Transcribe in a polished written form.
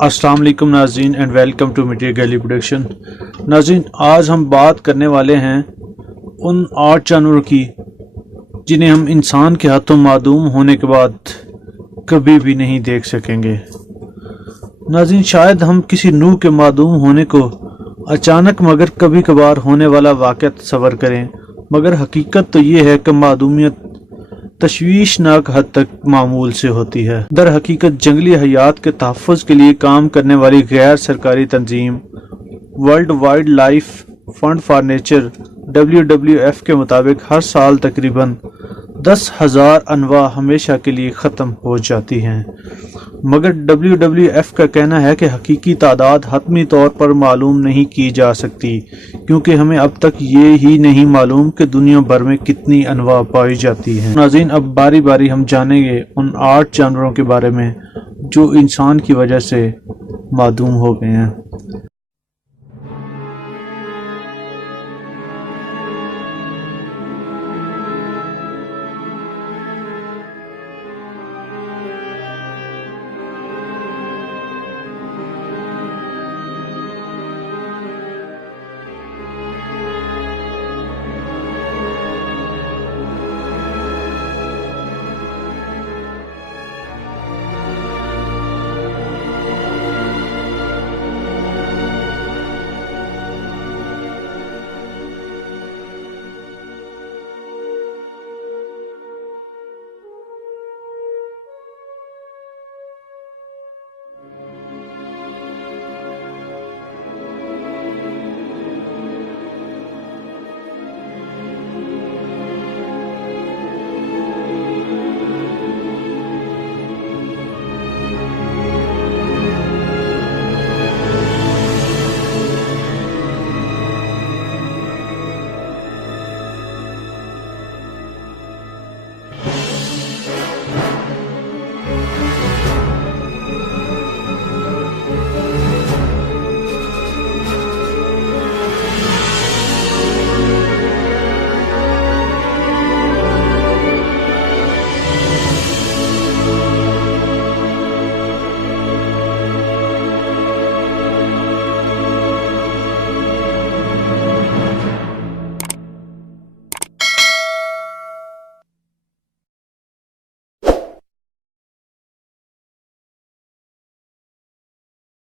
अस्सलाम वालेकुम नाज़रीन एंड वेलकम टू मीडिया गैली प्रोडक्शन। नाज़रीन, आज हम बात करने वाले हैं उन 8 जानवरों की जिन्हें हम इंसान के हाथों मादूम होने के बाद कभी भी नहीं देख सकेंगे। नाज़रीन, शायद हम किसी नूह के मादूम होने को अचानक मगर कभी कभार होने वाला वाक़या तस्वर करें, मगर हकीकत तो ये है कि मादूमियत तशवीशनाक हद तक मामूल से होती है। दर हकीकत जंगली हयात के तहफ़्फ़ुज़ के लिए काम करने वाली गैर सरकारी तंजीम world wild life fund for nature WWF के मुताबिक हर साल तकरीबन 10,000 अनवा हमेशा के लिए ख़त्म हो जाती हैं, मगर WWF का कहना है कि हकीकी तादाद हतमी तौर पर मालूम नहीं की जा सकती, क्योंकि हमें अब तक ये ही नहीं मालूम कि दुनिया भर में कितनी अनवा पाई जाती हैं। नाज़रीन, अब बारी बारी हम जानेंगे उन 8 जानवरों के बारे में जो इंसान की वजह से मादूम हो गए हैं।